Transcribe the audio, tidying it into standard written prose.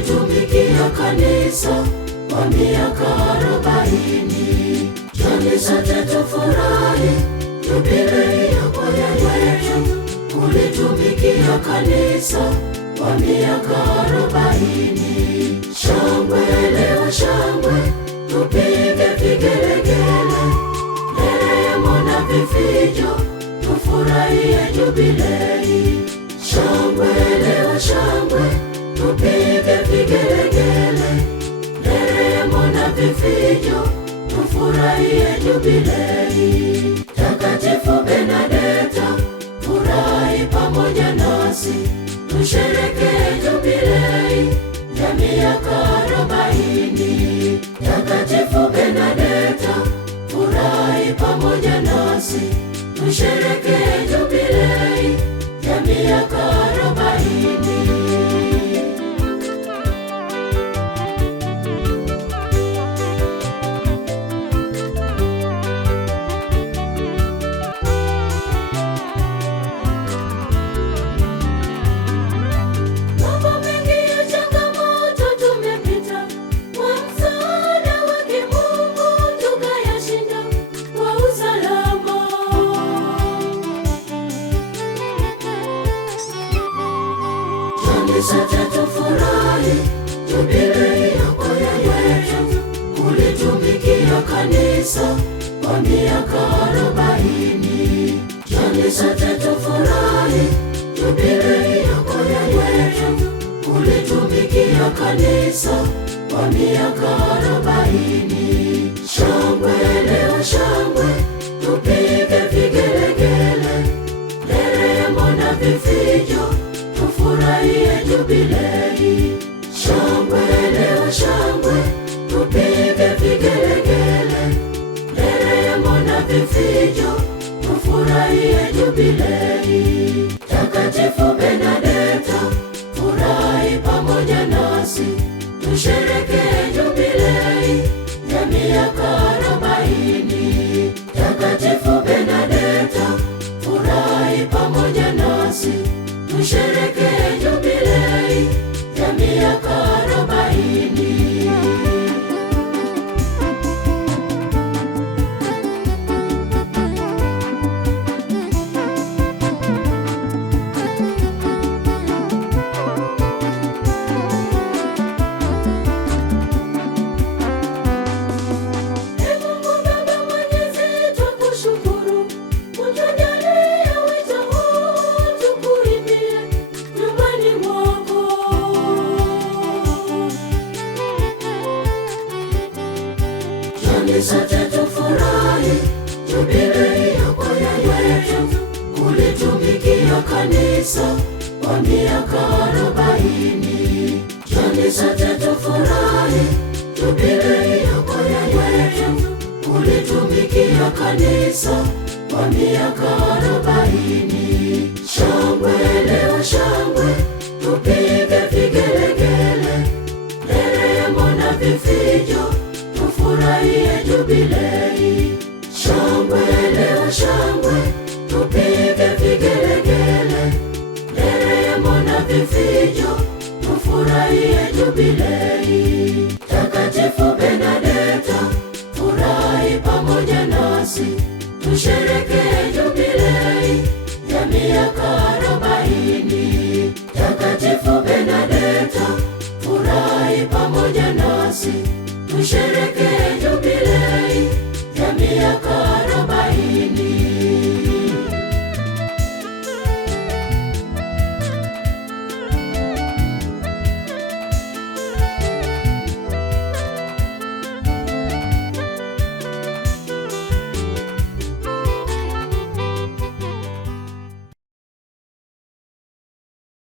kulitumikia kanisa kwa miaka 40. Njoni sote tufurahi jubilei yako ya kwetu, kulitumikia kanisa kwa miaka 40. Shangwe leo shangwe, tupige vigelegele, nderemo na vifijo, tufurahie jubilei. Shangwe leo shangwe, tupige vigelegele, nderemo na vifijo, tufurahie jubilei. Takatifu Benedetta, furahi pamoja nasi, tusherehekee jubilei ya miaka 40. Takatifu Benedetta, furahi pamoja nasi, tusherehekee jubilei ya miaka 40. Sote tufurahi jubilei yako ya kwetu, kulitumikia kanisa kwa miaka 40. Njoni sote tufurahi jubilei yako ya kwetu, kulitumikia kanisa kwa miaka 40. Shangwe leo shangwe, tupige vigelegele, nderemo na vifijo, tufurahie jubilei. Shangwe leo shangwe, tupige vigelegele, nderemo na vifijo, tufurahie jubilei. Takatifu Benedetta, furahi pamoja nasi, tusherehekee jubilei ya miaka 40. Takatifu Benedetta, furahi pamoja nasi, tusherehekee jubilei ya miaka 40. Sote tufurahi jubilei yako ya kwetu, kulitumikia kanisa kwa miaka 40. Njoni sote tufurahi jubilei yako ya kwetu, kulitumikia kanisa kwa miaka 40. Shangwe leo shangwe, tupige vigelegele, nderemo na vifijo, tufurahie jubilei. Shangwe leo shangwe, tupige vigelegele, nderemo na vifijo, tufurahie jubilei. Takatifu Benedetta, furahi pamoja nasi, tusherehekee jubilei ya miaka